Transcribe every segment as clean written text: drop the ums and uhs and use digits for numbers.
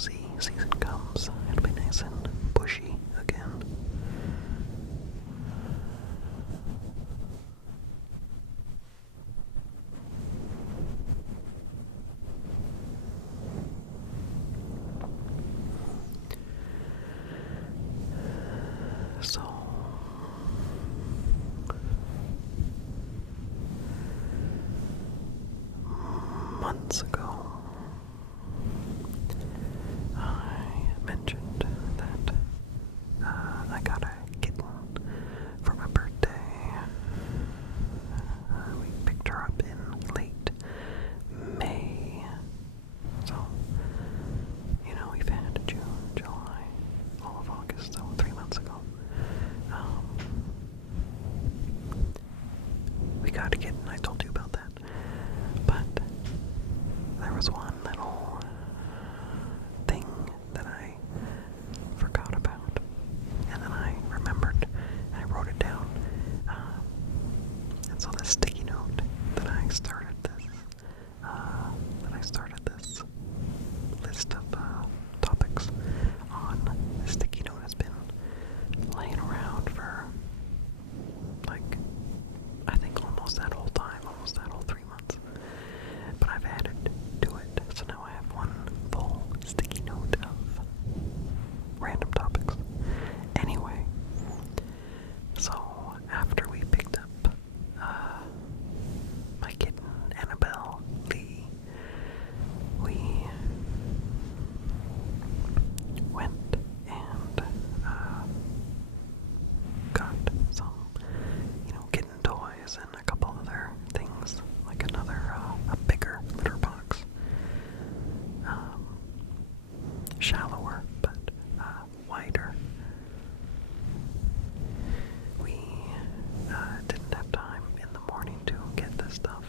cozy season comes, it'll be nice and bushy again. So, months ago, I mentioned that I got a kitten for my birthday. We picked her up in late May. So, we've had June, July, all of August, so 3 months ago. We got a kitten, I told you about that. But there was one little thing that I forgot about, and then I remembered, and I wrote it down. And so this sticky note that I started this list of topics on, this sticky note has been laying around for I think almost that whole time, almost that whole 3 months. But I've added to it, so now I have one full sticky note of random topics. Anyway, so after we picked up my kitten, Annabelle Lee, we went and got some, kitten toys and a couple other things, like a bigger litter box. Shallower, but wider. We didn't have time in the morning to get this stuff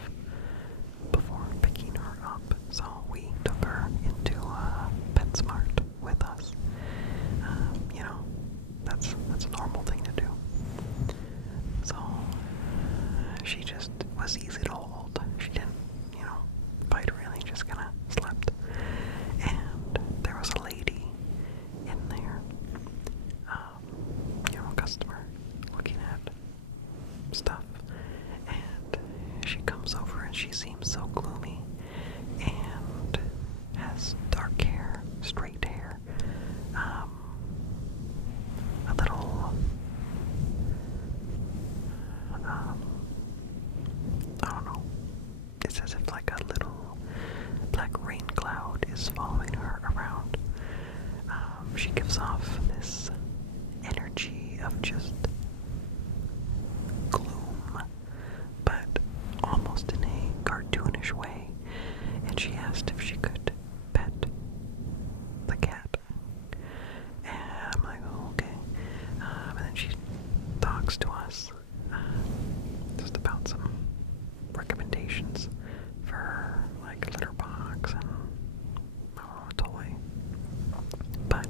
before picking her up, so we took her into PetSmart with us. That's a normal thing to do. So she just was easy to hold. She didn't, fight really, just kind of slept. And there was a lady in there, a customer looking at stuff. And she comes over and she seems so gloomy and has dark hair, straight hair, a little, I don't know, it's as if like a little black rain cloud is following her around. She gives off this energy of just gloom, but almost in a cartoonish way. And she asked if she could pet the cat. And I'm like, oh, okay. And then she talks to us just about some recommendations for like a litter box and a toy. But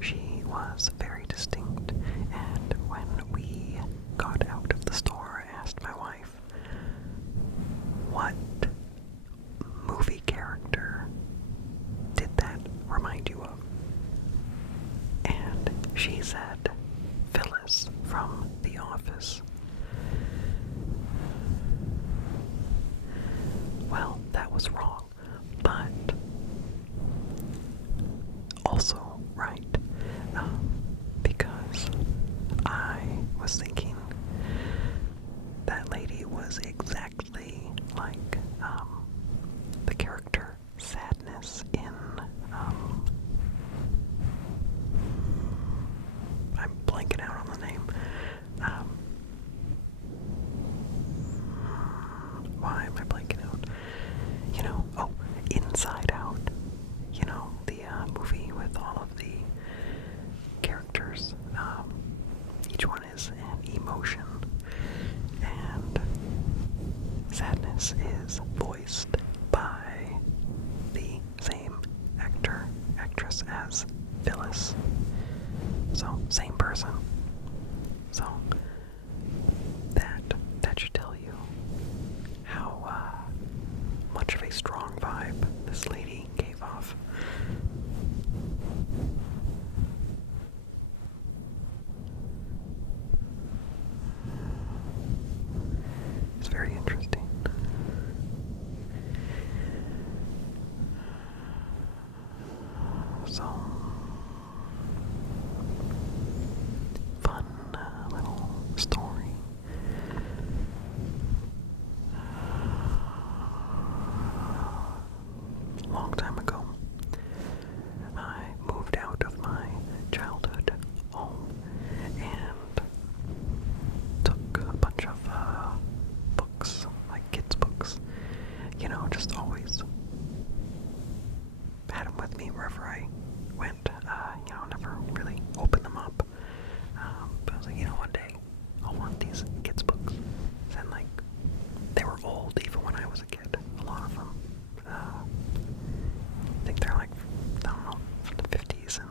she was very distinct, and when we got out of the store, I asked my wife, what movie character did that remind you of? And she said, Phyllis from The Office. Well, that was wrong, but also right, because I was thinking that lady was exactly like the character Sadness in I'm blanking out on the name. Why am I blanking out? Inside Out. The movie with all of the characters. Each one is an emotion. And Sadness is voiced by the same actress as Phyllis. So, same person. So, that should tell you how much of a strong vibe this lady gave off. me wherever I went. Never really opened them up. But I was like, one day I'll want these kids' books. And like, they were old even when I was a kid. A lot of them. I think they're like, I don't know, from the 50s and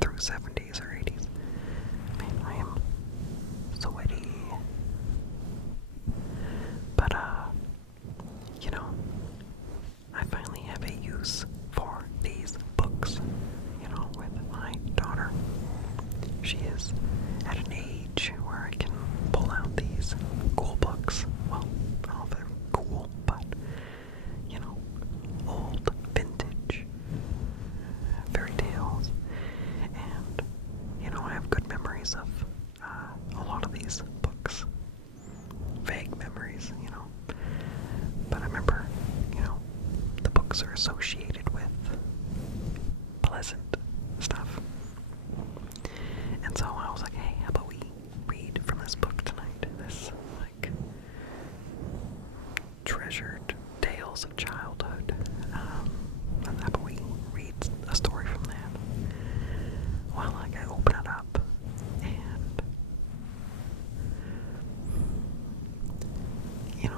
through 70s or 80s. Man, I am sweaty. But, I finally have a use for these books, with my daughter. She is at an age where I can pull out these cool books. Well, I don't know if they're cool, but, old, vintage fairy tales. And, I have good memories of a lot of these books. Vague memories, But I remember, the books are associated with pleasant stuff. And so I was like, hey, how about we read from this book tonight? This, like, treasured tales of childhood. How about we read a story from that? Well, like, I open it up, and,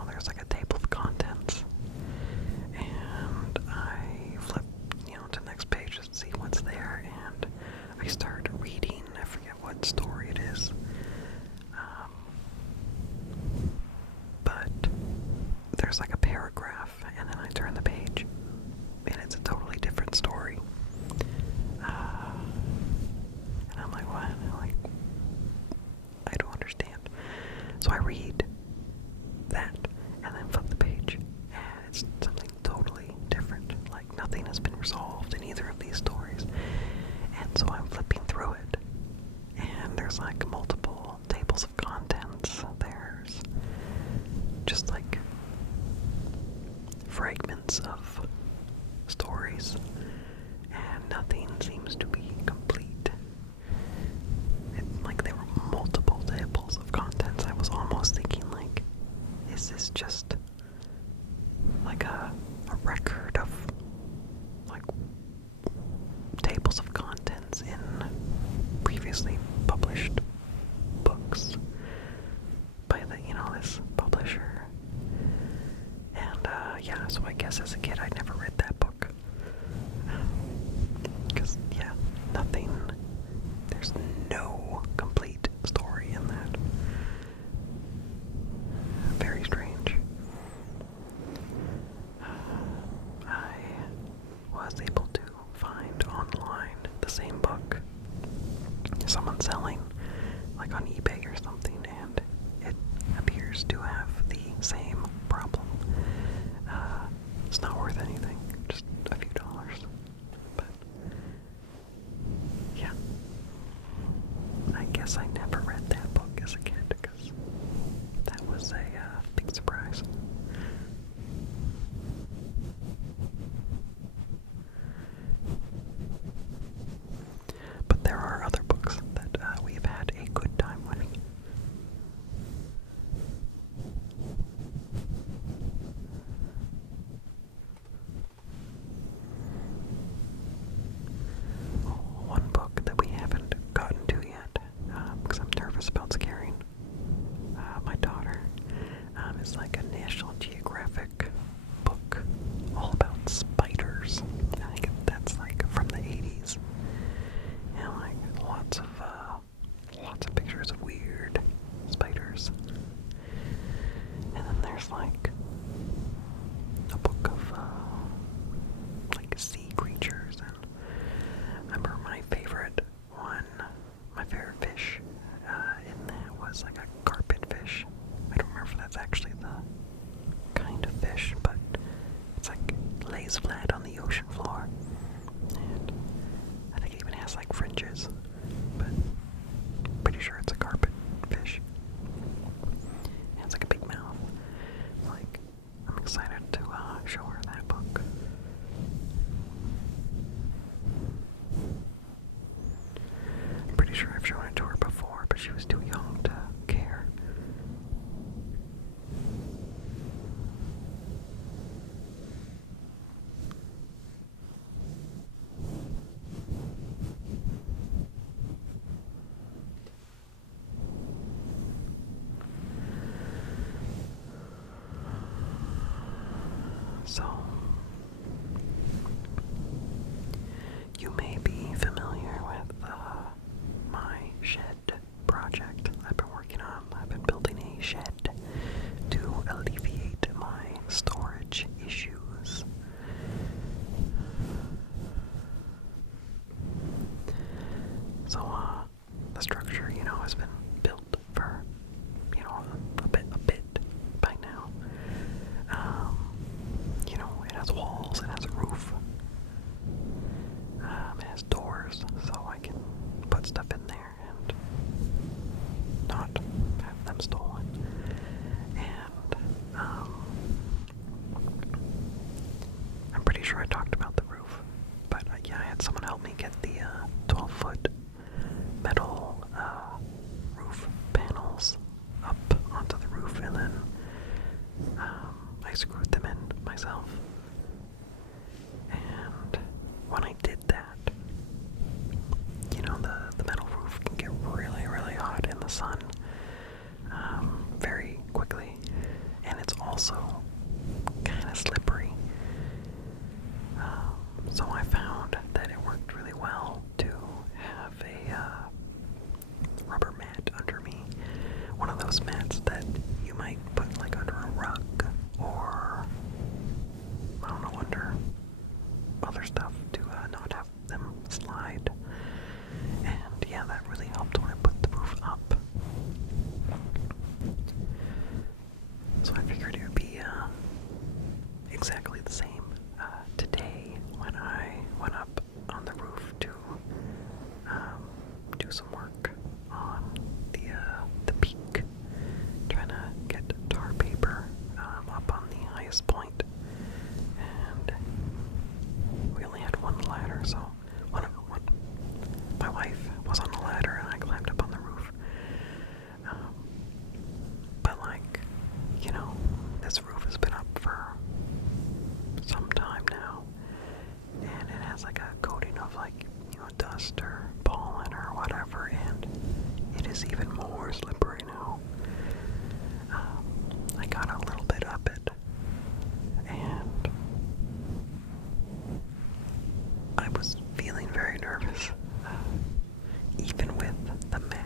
there's like a table of contents, and I flip, to the next page to see what's there, and I start reading. I forget what story it is, but there's like a paragraph, and then I turn the page, and it's a totally different story. And I'm like, what? And I'm like, I don't understand. So I read that, and then flip the page, and it's something totally different. Like, nothing has been resolved in either of these stories. And so I'm flipping through it, and there's like multiple tables of contents. There's just like fragments of stories, and nothing seems to be complete. Like, there were multiple tables of contents. I was almost thinking, like, is this just like a record of like tables of contents in previously published books by this publisher? And yeah, so I guess as a kid I'd never read that book. Because, yeah, there's no complete story in that. Very strange. I was able to find online the same book. Someone selling, like on eBay or something, and it appears to have the same problem. It's not worth anything, just a few dollars. But, yeah. I guess I never read that book as a kid, because that was a big surprise. But there are other books that we've had a good time with. One book that we haven't gotten to yet, because I'm nervous about scaring my daughter, is like a National Geographic book all about spiders. I think that's like from the 80s. And like lots of pictures of weird spiders. And then there's like a book of like sea creatures. And I remember my favorite fish in that was like a carpet fish. I don't remember if that's actually the kind of fish, but it's like lays flat on the ocean floor. And I think it even has like fringes, but pretty sure it's a carpet fish. And it's like a big mouth. Like, I'm excited to show her that book. I'm pretty sure I've shown it to her before, but she was too young to care. So, the structure, has been built for, a bit by now. It has walls, it has a roof, it has doors, so I can put stuff in there and not have them stolen. And, I'm pretty sure I talked about the roof, but yeah, I had someone help me get the 12-foot metal roof panels up onto the roof, and then I screwed them in myself. And when I did that, the metal roof can get really, really hot in the sun very quickly, and it's also kind of slippery. So I found that it worked really well to have a rubber mat under me. One of those mats that you might put like under a rug or, I don't know, under other stuff to not have them slide. And yeah, that really helped when I put the roof up. So I figured it would be exactly the same today when I went up on the roof to do some work on the peak, trying to get tar paper up on the highest point. And we only had one ladder, so my wife was on the ladder and I climbed up on the roof. But this roof has been up for some time now, and it has like a coating of dust or pollen or whatever, and it is even more slippery now. I got a little bit up it, and I was feeling very nervous, even with the mat.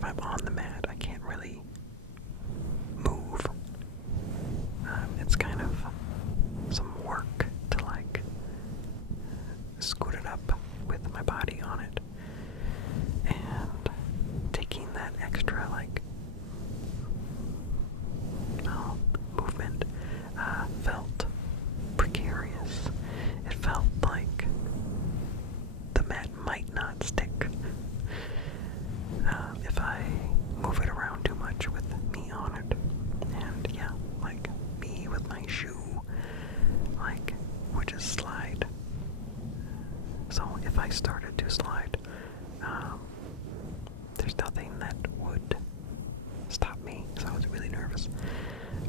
If I'm on the mat, I can't really move. It's kind of some work to scoot it up with my body on it, and taking that extra movement felt precarious. It felt like the mat might not stick if I move it around too much with me on it. And yeah, me with my shoe, would just slide. So if I started to slide, there's nothing that would stop me. So I was really nervous.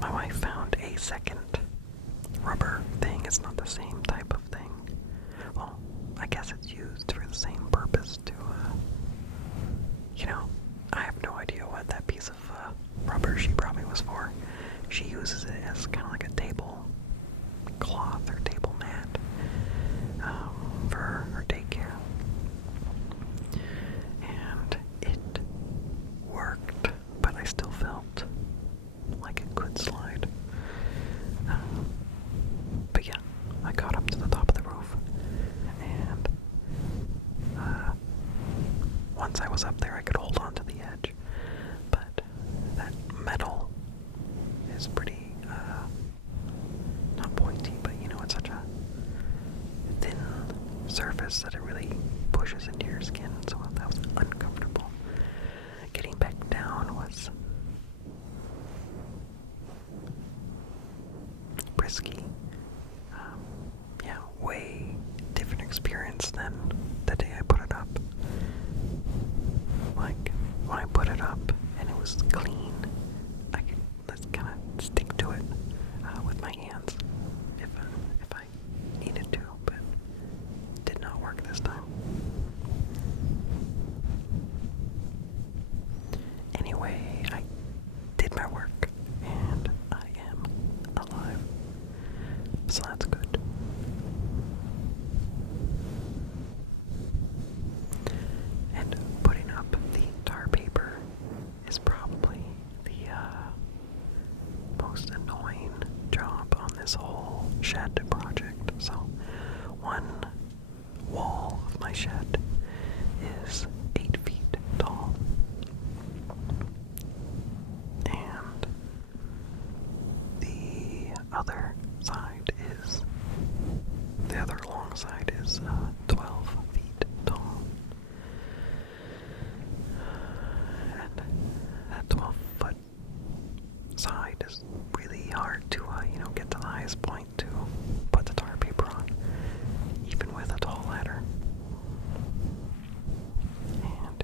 My wife found a second rubber thing. It's not the same type of thing. Well, I guess it's used for the same purpose to, I have no idea what that piece of rubber she brought me was for. She uses it as kind of like a table cloth or table mat for her daycare. And it worked, but I still felt like it could slide. But yeah, I got up to the top of the roof, and once I was up there, I could hold on to the edge. But that metal is pretty, not pointy, but it's such a thin surface that it really pushes into your skin, so that was uncomfortable. Getting back down was risky. Yeah, way different experience than the day I put it up. When I put it up and it was clean, I could kind of stick to it with my hands if I needed to, but it did not work this time. Anyway, I did my work and I am alive, so that's good. And putting up the tar paper is probably the most annoying job on this whole shed project. So one wall of my shed is 8 feet tall. And the other long side is 12 feet tall. And that 12-foot side is really hard to, get to the highest point to put the tar paper on, even with a tall ladder. And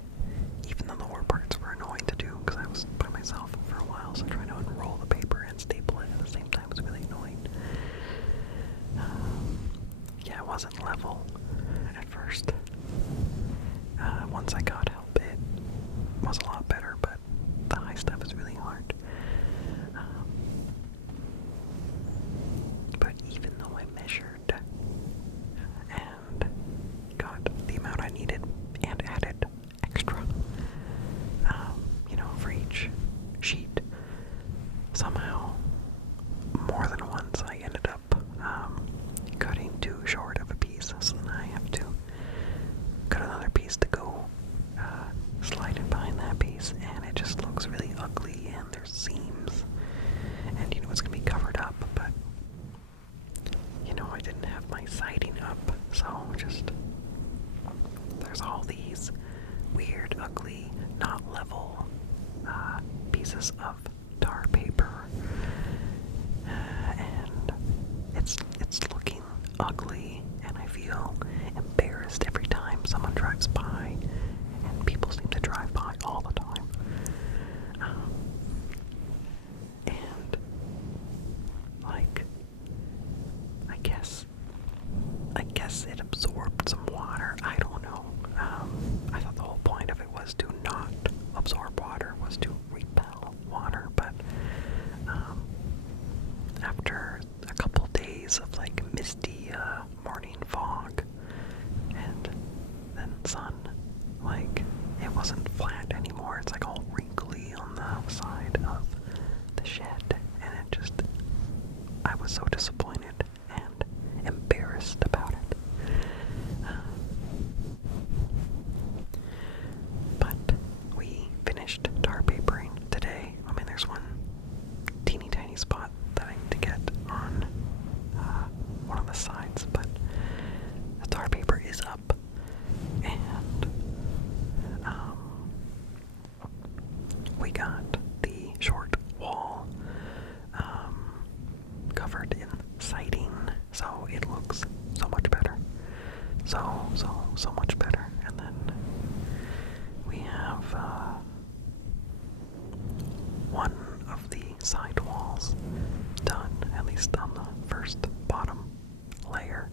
even the lower parts were annoying to do because I was by myself for a while, so trying to unroll the paper and staple it at the same time was really annoying. Yeah, it wasn't level at first. Once I got help, it was a lot better, but the high stuff is really hard. But even though I measured and got the amount I needed and added extra, for each sheet, somehow, more than once, I ended up cutting too short of a piece, so then I have to cut another piece to go slide it behind that piece, and it just looks really ugly, and there's seams, and it's gonna be covered up, but I didn't have my siding up, so just there's all these weird, ugly, not level pieces of tar paper, and it's looking ugly, and I feel embarrassed every time someone drives by, and people seem to drive by all the time. And I guess it absorbed some water. I don't know. I thought the whole point of it was to not absorb water, was to repel water, but after a couple days of misty morning fog and then sun, it wasn't flat anymore. It's all wrinkly on the side of the shed, and I was so disappointed and embarrassed about it. But we finished tar papering today. There's one teeny tiny spot that I need to get on one of the sides, but the tar paper is up, and we got the short wall covered in siding, so it looks so much better. So much better. And then we have one of the side walls done, at least on the first bottom layer.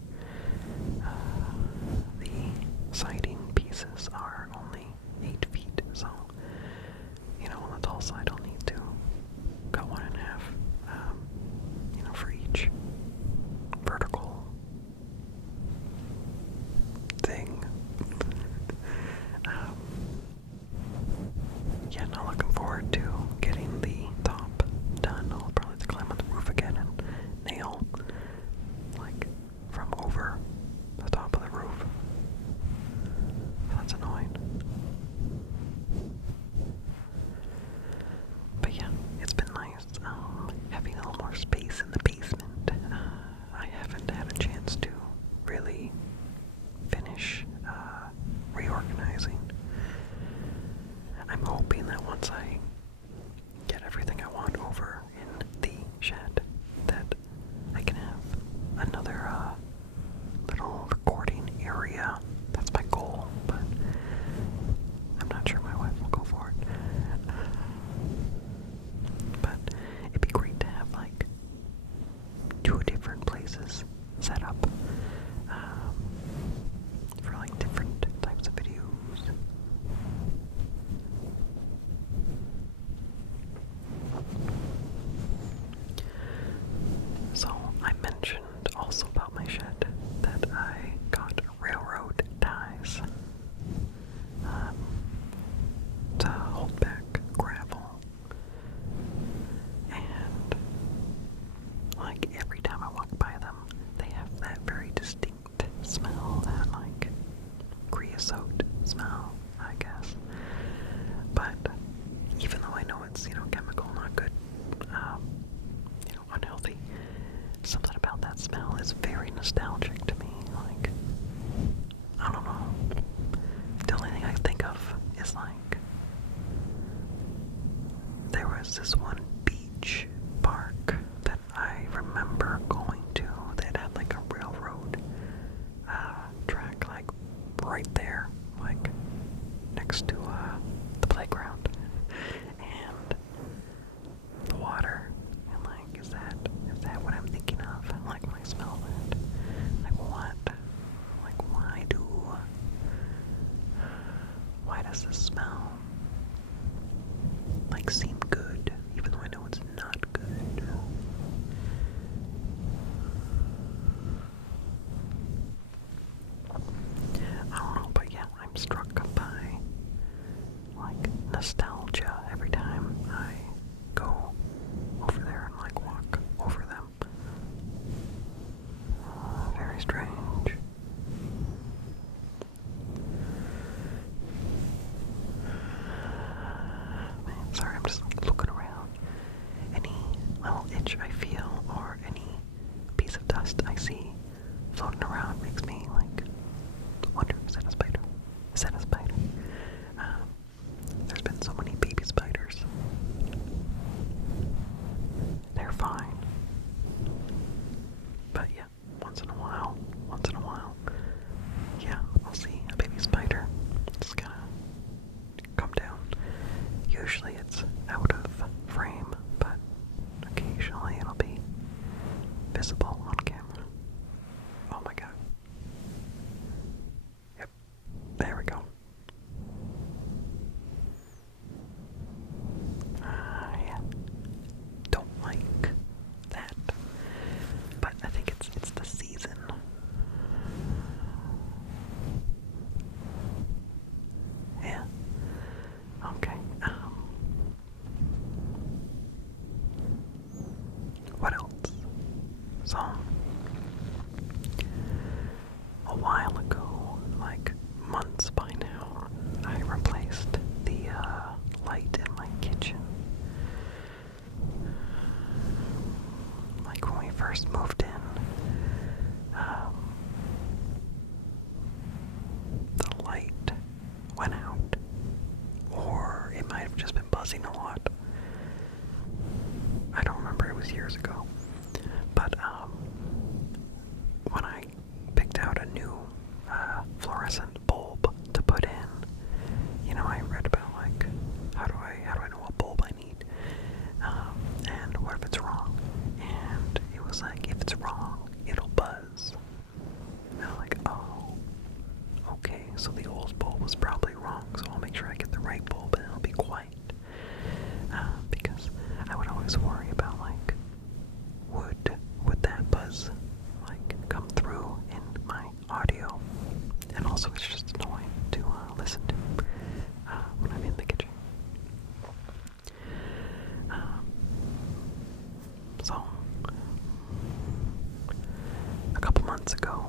The siding pieces are only 8 feet, so on the tall side I'll need to cut 1.5, for each vertical thing. Yeah, not looking forward to getting the top done. I'll probably have to climb on the roof again and nail, from over the top of the roof. That's annoying. is very nostalgic to me. Like, I don't know. The only thing I think of is like, there was this one beach park that I remember going to that had like a railroad track like right there, like next to the playground and the water. And like, is that what I'm thinking of? Like when I smell that, like what? Like why does this smell like seem good, even though I know it's not good? I don't know, but yeah, I'm struck by like nostalgia every time I go over there and like walk over them. Very strange. Man, sorry, I'm just like looking around. Any little itch I feel or any piece of dust I see floating around makes me like wonder, is that a spider? Is that a spider? There's been so many baby spiders. They're fine. But yeah, once in a while, yeah, I'll see a baby spider just kind of come down. Usually it's out of frame, but occasionally it'll be visible on camera. Oh my god. Yep, there we go. Yeah, don't like that, but I think it's the season. Yeah. Okay. What else? So, a while ago, like months by now, I replaced the light in my kitchen. Like when we first moved in, the light went out, or it might have just been buzzing a lot. I don't remember, it was years ago. But when I picked out a new fluorescent bulb to put in, you know, I read about like how do I know what bulb I need, and what if it's wrong? And it was like, if it's wrong, it'll buzz. And I'm like, oh, okay, so the old bulb was probably wrong, so I'll make sure I get the right bulb and it'll be quiet. Because I would always worry about like, would that buzz like come through in my audio? And also it's just annoying to listen to when I'm in the kitchen. So a couple months ago,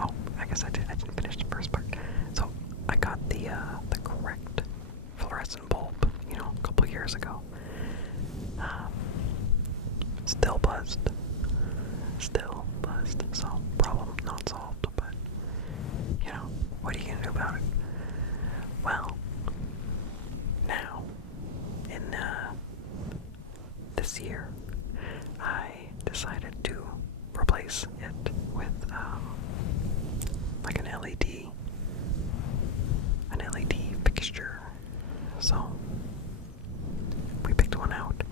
oh, I guess I didn't finish the first part. So I got the correct fluorescent bulb, you know, a couple years ago. Still buzzed. So problem not solved, but you know, what are you gonna do about it? Well, now in this year, I decided to replace it with like an LED fixture. So we picked one out.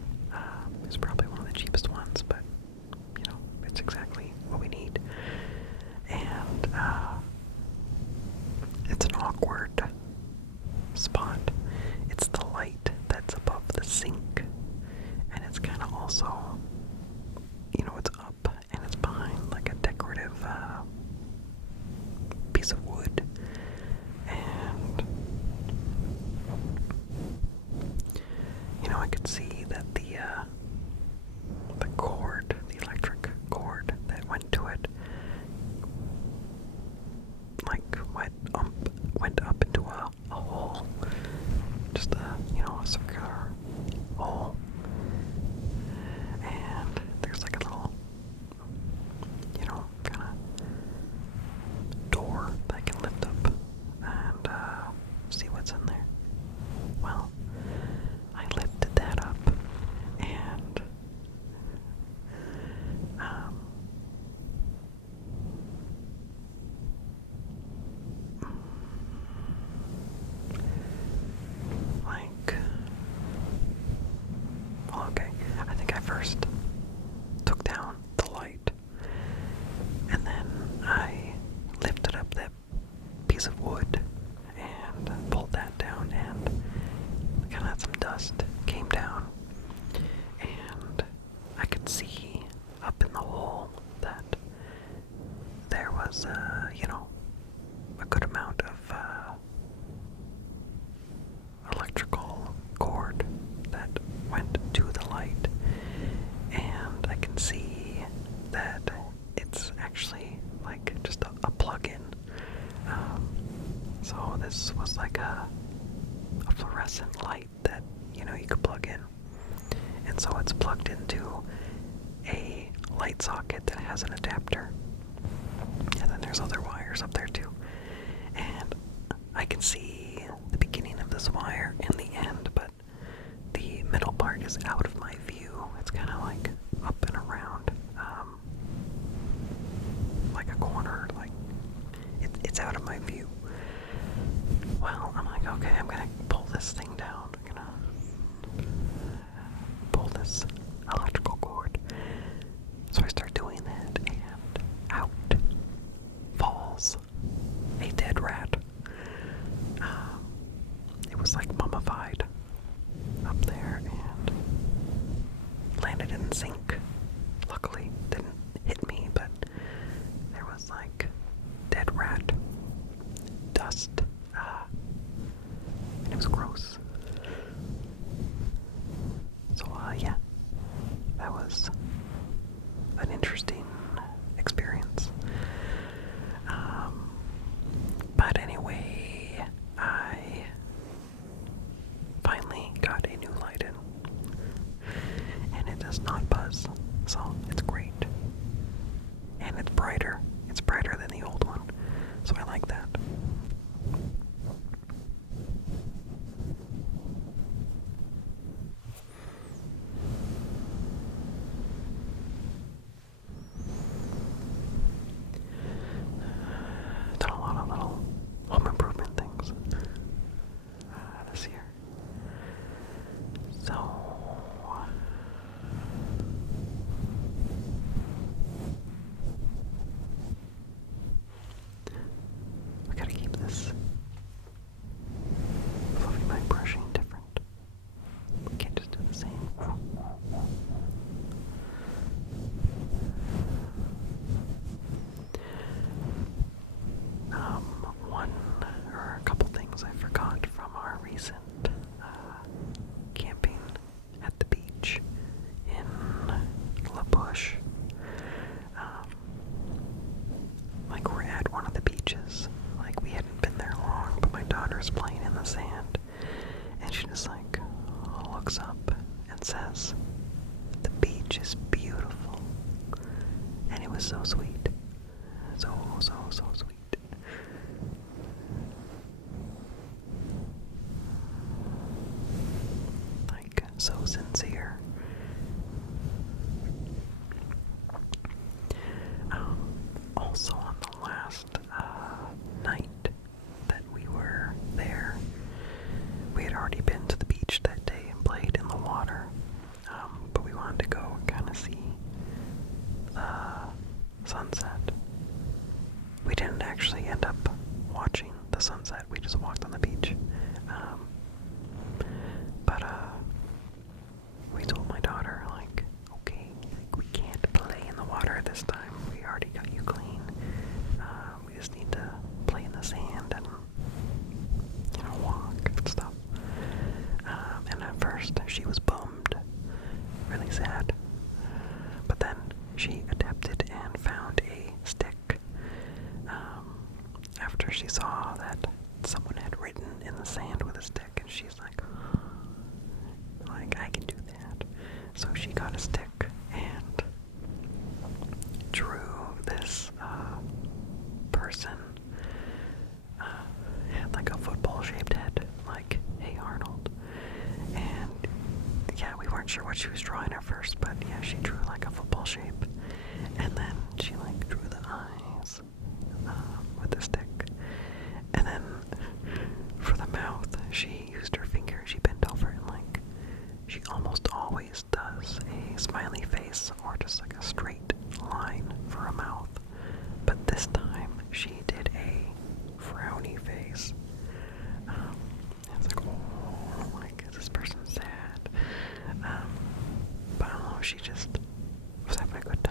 It's probably one of the cheapest ones, but you know, it's exactly what we need. And it's an awkward spot. It's the light that's above the sink, and it's kind of also, you know, it's up and it's behind like a decorative piece of wood. And was, a good amount of electrical cord that went to the light, and I can see that it's actually like just a plug-in. So this was like a fluorescent light that you could plug in, and so it's plugged into a light socket that has an adapter, and then there's other wires up there too, and I can see the beginning of this wire and the end, but the middle part is out of my view. It's kind of like up and around, like a corner, like it's out of my view. Well, I'm like, okay, I'm gonna pull this thing down. I'm gonna pull this electrical cord. So I start doing that, and out falls a dead rat. It was like mummified up there and landed in zinc. Luckily, didn't hit me, but there was like dead rat dust. And it was gross. So, yeah, that was an interesting experience. But anyway, I finally got a new light in, and it does not buzz, so it's great. And it's brighter. It's brighter than the old one, so I like that. Done a lot of little home improvement things this year. So I gotta keep this fluffy mic brushing different. We can't just do the same. One or a couple things I forgot from our recent camping at the beach in La Bush. Like we're at one of the beaches. Like we hadn't been there long, but my daughter's playing in the sand, and she just like looks up and says, "The beach is beautiful," and it was so sweet, so sweet. Like so sincere. Also on the last night that we were there, we had already been to the beach that day and played in the water, but we wanted to go and kind of see the sunset. We didn't actually end up watching the sunset, we just walked on the beach. But we told my daughter, like, okay, like, we can't play in the water this time. We already got you clean. We just need to play in the sand and, walk and stuff. And at first, she was bummed, really sad. But then she adapted and found a stick. After she saw that someone had written in the sand with a stick, and she's like, I can do that. So she got a stick and drew this person. Had like a football-shaped head, like Hey Arnold. And yeah, we weren't sure what she was drawing at first, but yeah, she drew like a football shape. And then she like drew the eyes with the stick. And then for the mouth, she used her finger, she bent over and like, she almost always does a smiley face or just like a straight line for a mouth. But this time, she did a frowny face. It's like, oh, like, is this person sad? But I don't know, she just was having a good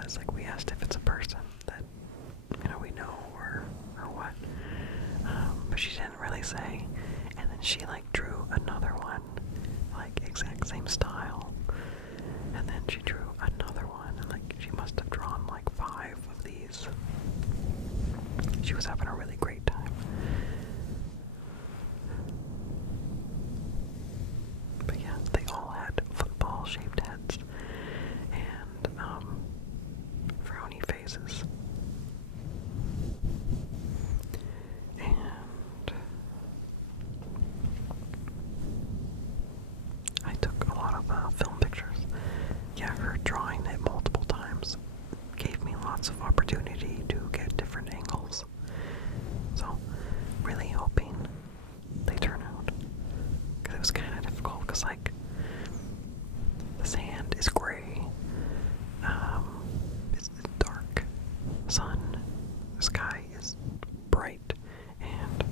was. Like, we asked if it's a person that, we know or what. But she didn't really say. And then she, like, drew another one, like, exact same style. And then she drew another one, and, like, she must have drawn, like, 5 of these. She was having a really great time. But yeah, they all had football-shaped heads and frowny faces. And I took a lot of film pictures. Yeah, her drawing it multiple times gave me lots of opportunity to get different angles. So, really hoping they turn out. Because it was kind of difficult, because, like, the sand is gray. It's dark. Sun. The sky is bright. And,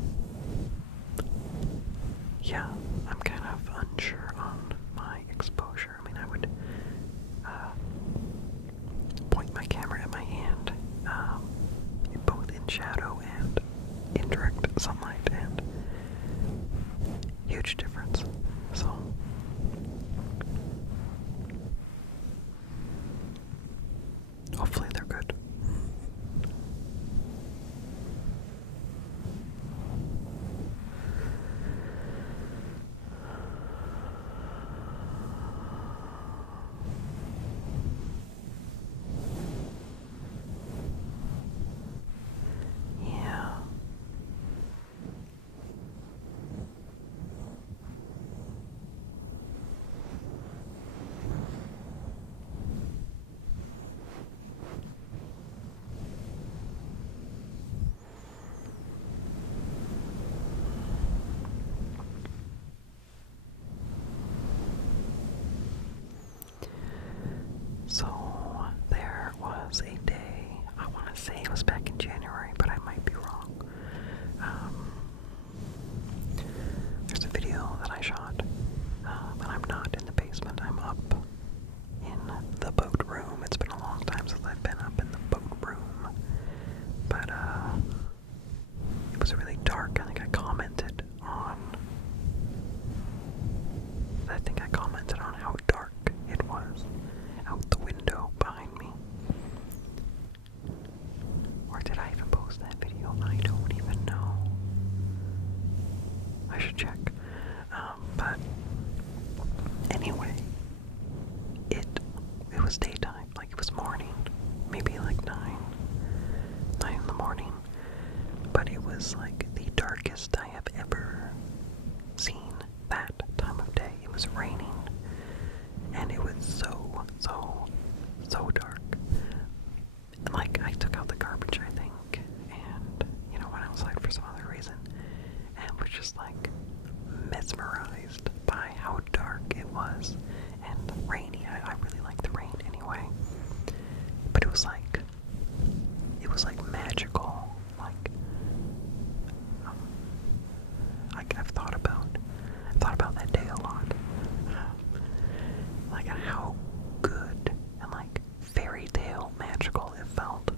yeah, I'm kind of unsure on my exposure. I mean, I would point my camera at my hand, both in shadow and in direct sunlight, and huge difference. So hopefully they're good. Yeah. So there was a day, I want to say it was back in January, but I might be wrong. There's a video that I shot, and I'm not in the basement, I'm up in the boat room. It's been a long time since I've been up in the boat room, but it was really dark. I think I commented on how dark it was out the window behind me. Or did I even post that video? I don't even know. I should check. But anyway, it was daytime, like it was morning, maybe like 9 in the morning. But it was like the darkest I have ever seen that time of day. It was raining, and it was so dark. And, like, I took out the garbage, I think, and, went outside for some other reason, and was just, like, mesmerized by how dark it was, and rainy. I really like the rain anyway, but it was like magical. I've thought about that day a lot. Like, how good and, like, fairy tale magical it felt.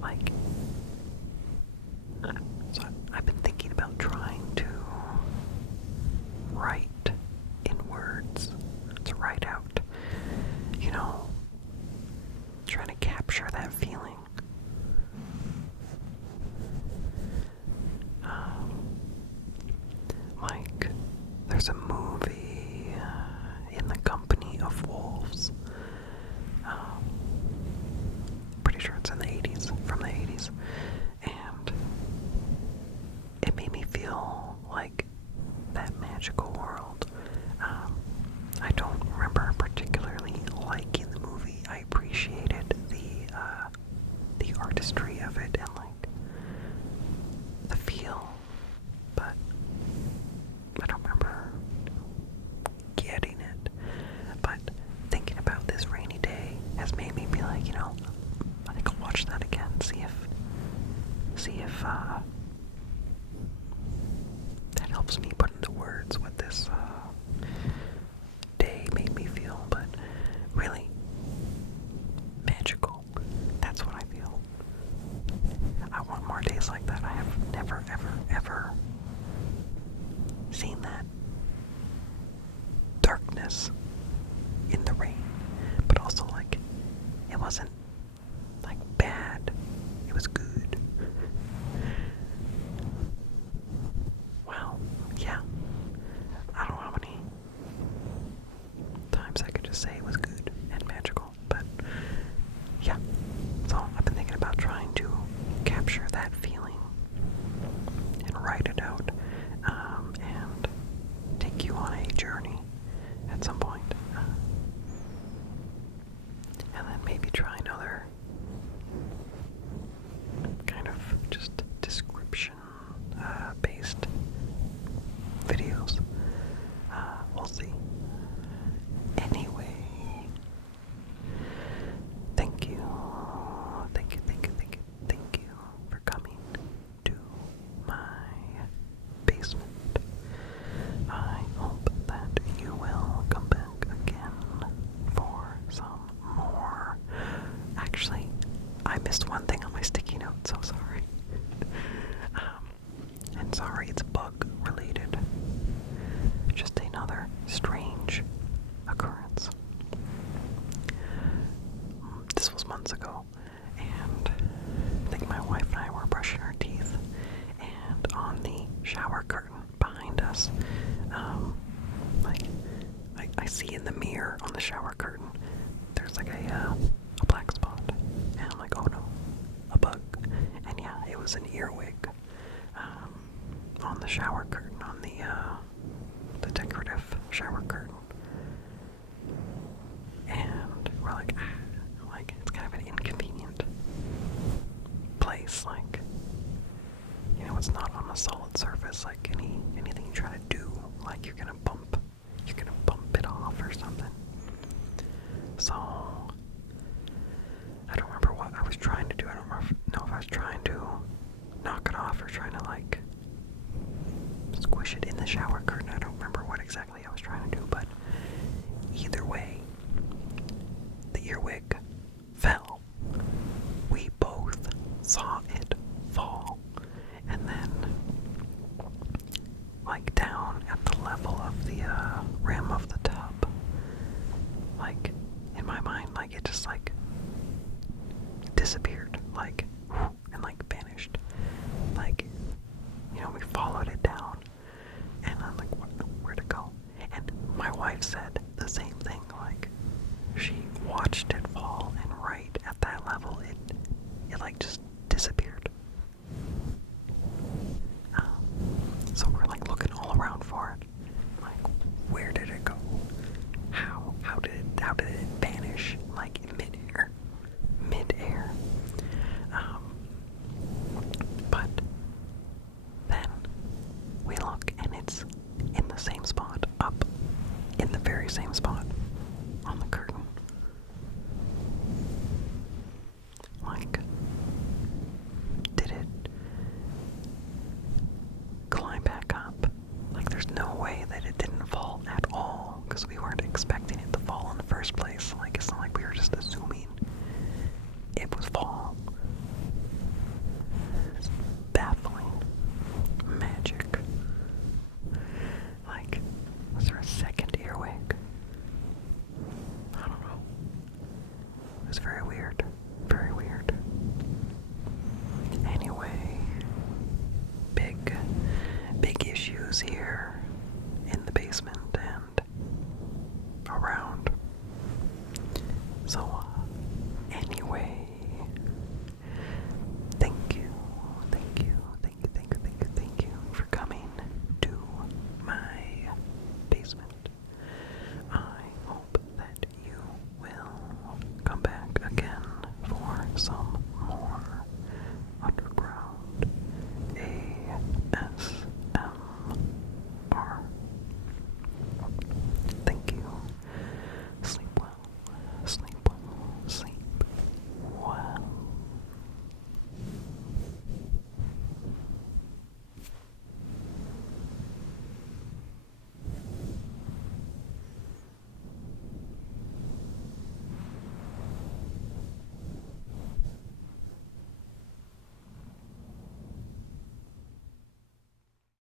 Like, so I've been thinking about trying to write in words, to write out, trying to capture that feeling. Like, there's a movie, In the Company of Wolves. Pretty sure it's in the 80s, from the 80s. And it made me feel like that magical world. I don't remember particularly liking the movie. I appreciated the artistry of it and, like, the feel, but I don't remember getting it. But thinking about this rainy day has made me be like, I think I'll watch that again, see if that helps me put into words what this day made me feel. But I missed one thing on my sticky note, so sorry. And sorry, it's bug related. Just another strange occurrence. This was months ago, and I think my wife and I were brushing our teeth, and on the shower curtain behind us, I see in the mirror on the shower curtain, there's like a black spot, and I'm like, oh no, a bug. And yeah, it was an earwig on the shower curtain, on the decorative shower curtain. And we're like, it's kind of an inconvenient place, like, you know, it's not on a solid surface, like anything you try to do, like you're gonna bump it off or something. So I don't remember what I was trying to do. I don't know if I was trying to knock it off or trying to like squish it in the shower curtain. I don't remember what exactly I was trying to do, but either way, the earwig fell. We both saw it fall, and then like down at the level of the rim of the tub. Like in my mind, like it just like disappeared, like and like vanished. Like, you know, we followed it down, and I'm like, where'd it go? And my wife said the same thing. Like she watched it fall, and right at that level, it like just disappeared. So we're like looking all around for it. Like, where did it go? How did it vanish? Like in midair. But then we look, and it's in the same spot, up in the very same spot on the curtain. Like, did it climb back up? Like, there's no way that it didn't fall at all, because we weren't expecting it to fall in the first place. Like, it's not like we were just assuming it was fall. It's baffling. Magic. Like, was there a second earwig? I don't know. It was very weird. Very weird. Anyway, big issues here in the basement and around. So,